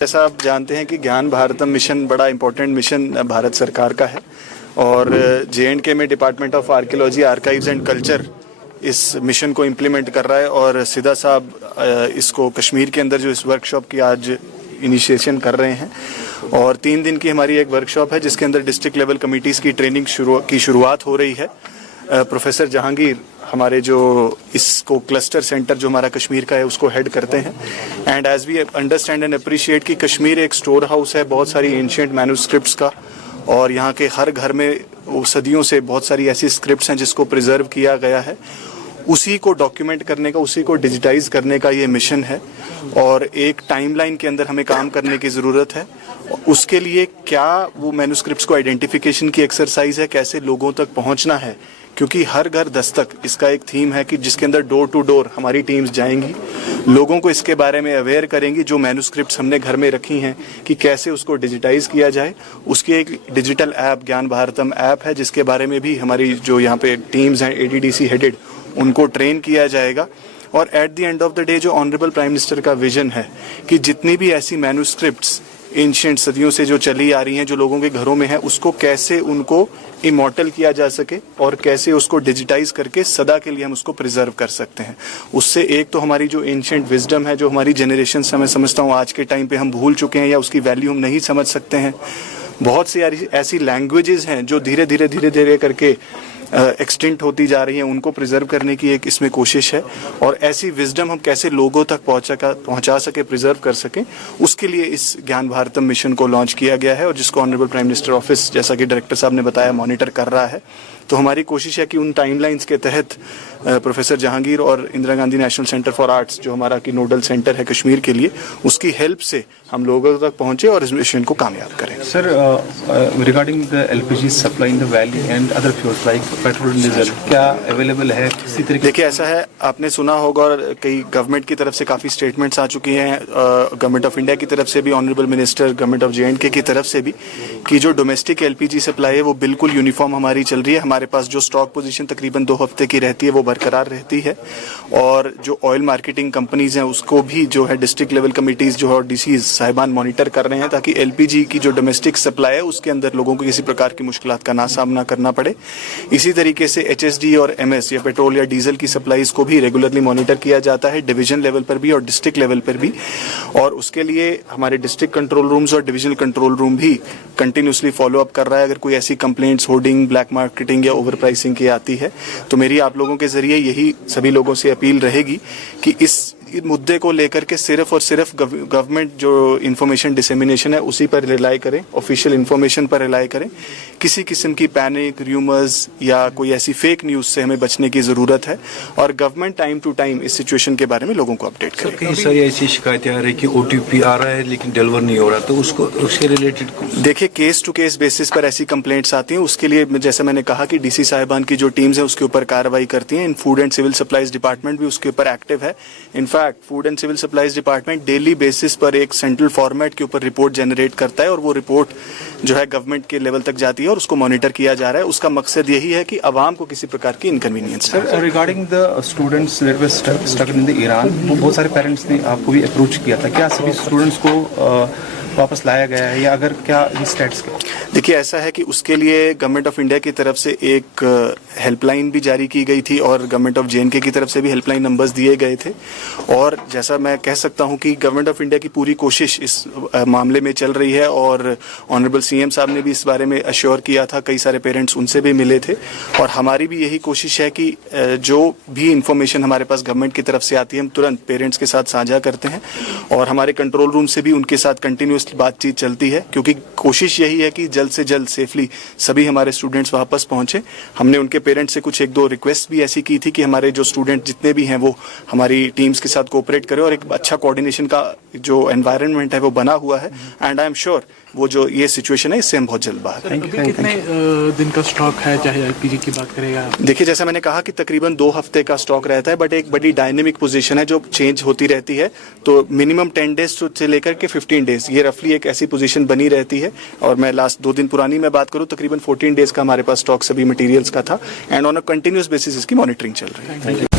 जैसा आप जानते हैं कि ज्ञान भारतम मिशन बड़ा इम्पोर्टेंट मिशन भारत सरकार का है और JNK में department of archaeology archives and culture इस मिशन को इम्प्लीमेंट कर रहा है और सिदा साहब इसको कश्मीर के अंदर जो इस वर्कशॉप की आज इनिशिएशन कर रहे हैं और 3 दिन की हमारी एक वर्कशॉप है जिसके अंदर डिस्ट्रिक्ट लेवल कमिटीज़ की ट्रेनिंग की शुरुआत हो रही है। प्रोफेसर जहांगीर हमारे जो इसको क्लस्टर सेंटर जो हमारा कश्मीर का है उसको हेड करते हैं and as we understand and appreciate कि कश्मीर एक स्टोर हाउस है बहुत सारी एंशिएंट मैन्यूस्क्रिप्ट्स का और यहाँ के हर घर में सदियों से बहुत सारी ऐसी स्क्रिप्ट्स हैं जिसको प्रिजर्व किया गया है। उसी को डॉक्यूमेंट करने का, उसी को डिजिटाइज करने का ये मिशन है और एक टाइमलाइन के अंदर हमें काम करने की ज़रूरत है। उसके लिए क्या वो मैन्यूस्क्रिप्ट्स को आइडेंटिफिकेशन की एक्सरसाइज है, कैसे लोगों तक पहुंचना है, क्योंकि हर घर दस्तक इसका एक थीम है कि जिसके अंदर डोर टू डोर हमारी टीम्स जाएंगी, लोगों को इसके बारे में अवेयर करेंगी जो मैन्यूस्क्रिप्ट्स हमने घर में रखी हैं कि कैसे उसको डिजिटाइज किया जाए। उसकी एक डिजिटल ऐप ज्ञान भारतम ऐप है जिसके बारे में भी हमारी जो यहाँ पे टीम्स हैं ADDC हेडेड उनको ट्रेन किया जाएगा। और at the end of the day जो ऑनरेबल प्राइम मिनिस्टर का विजन है कि जितनी भी ऐसी मैन्यूस्क्रिप्ट्स एंशिएंट सदियों से जो चली आ रही हैं जो लोगों के घरों में है उसको कैसे उनको इमॉर्टल किया जा सके और कैसे उसको डिजिटाइज करके सदा के लिए हम उसको प्रिजर्व कर सकते हैं। उससे एक तो हमारी जो एंशिएंट विजडम है जो हमारी जनरेशन से मैं समझता हूँ आज के टाइम पे हम भूल चुके हैं या उसकी वैल्यू हम नहीं समझ सकते हैं। बहुत सी ऐसी लैंग्वेजेस हैं जो धीरे धीरे करके एक्सटिंक्ट होती जा रही हैं, उनको प्रिजर्व करने की एक इसमें कोशिश है और ऐसी विजडम हम कैसे लोगों तक पहुंचा सके, प्रिजर्व कर सकें, उसके लिए इस ज्ञान भारतम मिशन को लॉन्च किया गया है और जिसको ऑनरेबल प्राइम मिनिस्टर ऑफिस जैसा कि डायरेक्टर साहब ने बताया मॉनिटर कर रहा है। तो हमारी कोशिश है कि उन टाइमलाइंस के तहत प्रोफेसर जहांगीर और Indira Gandhi national centre for arts जो हमारा की नोडल सेंटर है कश्मीर के लिए, उसकी हेल्प से हम लोगों तक पहुंचे और इस मिशन को कामयाब करें। Sir, regarding the LPG supply in the valley and other fuels like petrol diesel क्या अवेलेबल है किसी तरीके? देखिए ऐसा है, आपने सुना होगा और कई गवर्नमेंट की तरफ से काफ़ी स्टेटमेंट्स आ चुकी हैं, गवर्नमेंट ऑफ इंडिया की तरफ से भी, honourable minister government of JNK की तरफ से भी, कि जो डोमेस्टिक LPG सप्लाई है वो बिल्कुल यूनिफॉर्म हमारी चल रही है। हमारे पास जो स्टॉक पोजीशन तकरीबन 2 हफ्ते की रहती है वो बरकरार रहती है और जो ऑयल मार्केटिंग कंपनीज हैं उसको भी जो है डिस्ट्रिक्ट लेवल कमिटीज़ जो है और DCs साहिबान मॉनिटर कर रहे हैं ताकि LPG की जो डोमेस्टिक सप्लाई है उसके अंदर लोगों को किसी प्रकार की मुश्किलात का ना सामना करना पड़े। इसी तरीके से HSD और MS या पेट्रोल या डीजल की सप्लाईज को भी रेगुलरली मॉनिटर किया जाता है डिवीजन लेवल पर भी और डिस्ट्रिक्ट लेवल पर भी और उसके लिए हमारे डिस्ट्रिक्ट कंट्रोल रूम्स और डिविजनल कंट्रोल रूम भी कंटिन्यूसली फॉलो अप कर रहा है। अगर कोई ऐसी कंप्लेंट्स होर्डिंग, ब्लैक मार्केटिंग या ओवर प्राइसिंग की आती है तो मेरी आप लोगों के जरिए यही सभी लोगों से अपील रहेगी कि इस मुद्दे को लेकर के सिर्फ और सिर्फ गवर्नमेंट जो इंफॉर्मेशन डिसेमिनेशन है उसी पर रिलाई करें, ऑफिशियल इंफॉर्मेशन पर रिलाई करें। किसी किस्म की पैनिक, र्यूमर्स या कोई ऐसी फेक न्यूज़ से हमें बचने की ज़रूरत है और गवर्नमेंट टाइम टू टाइम इस सिचुएशन के बारे में लोगों को अपडेट करें। कई सारी ऐसी शिकायतें आ रही कि OTP आ रहा है लेकिन डिलीवर नहीं हो रहा, तो उसके रिलेटेड देखिए केस टू केस बेसिस पर ऐसी कंप्लेंट्स आती हैं। उसके लिए जैसे मैंने कहा कि DC साहिबान की जो टीम्स हैं उसके ऊपर कार्रवाई करती हैं। इन food and civil supplies department भी उसके ऊपर एक्टिव है। In fact food and civil supplies department daily basis पर एक सेंट्रल फॉर्मेट के ऊपर रिपोर्ट जनरेट करता है और वो रिपोर्ट जो है गवर्नमेंट के लेवल तक जाती है और उसको मॉनिटर किया जा रहा है। उसका मकसद यही है कि आवाम को किसी प्रकार की inconvenience. Regarding the students that were stuck in the Iran, बहुत सारे पेरेंट्स ने आपको भी अप्रोच किया था, क्या सभी स्टूडेंट्स को वापस लाया गया है या अगर क्या स्टेट्स के? देखिए ऐसा है कि उसके लिए गवर्नमेंट ऑफ इंडिया की तरफ से एक हेल्पलाइन भी जारी की गई थी और गवर्नमेंट ऑफ JNK की तरफ से भी हेल्पलाइन नंबर्स दिए गए थे और जैसा मैं कह सकता हूं कि गवर्नमेंट ऑफ इंडिया की पूरी कोशिश इस मामले में चल रही है और ऑनरेबल CM साहब ने भी इस बारे में अश्योर किया था। कई सारे पेरेंट्स उनसे भी मिले थे और हमारी भी यही कोशिश है कि जो भी इंफॉर्मेशन हमारे पास गवर्नमेंट की तरफ से आती है हम तुरंत पेरेंट्स के साथ साझा करते हैं और हमारे कंट्रोल रूम से भी उनके साथ कंटिन्यूस बातचीत चलती है क्योंकि कोशिश यही है कि जल्द से जल्द सेफली सभी हमारे स्टूडेंट्स वापस पहुंचे। हमने उनके पेरेंट्स से कुछ 1-2 रिक्वेस्ट भी ऐसी की थी कि हमारे जो स्टूडेंट जितने भी हैं वो हमारी टीम्स के साथ कोऑपरेट करें और एक अच्छा कोऑर्डिनेशन का जो एनवायरनमेंट है वो बना हुआ है एंड आई एम श्योर वो जो ये सिचुएशन है इससे हम बहुत जल्द बाहर आएंगे। कितने दिन का स्टॉक है चाहे LPG की बात करेगा? देखिए जैसा मैंने कहा कि तकरीबन 2 हफ्ते का स्टॉक रहता है बट एक बड़ी डायनेमिक पोजीशन है जो चेंज होती रहती है तो मिनिमम 10 डेज से लेकर के 15 डेज ये रफली एक ऐसी पोजीशन बनी रहती है और मैं लास्ट 2 दिन पुरानी मैं बात करूं तकरीबन 14 डेज का हमारे पास स्टॉक सभी मटेरियल्स का था and on a continuous basis इसकी मॉनिटरिंग चल रही है।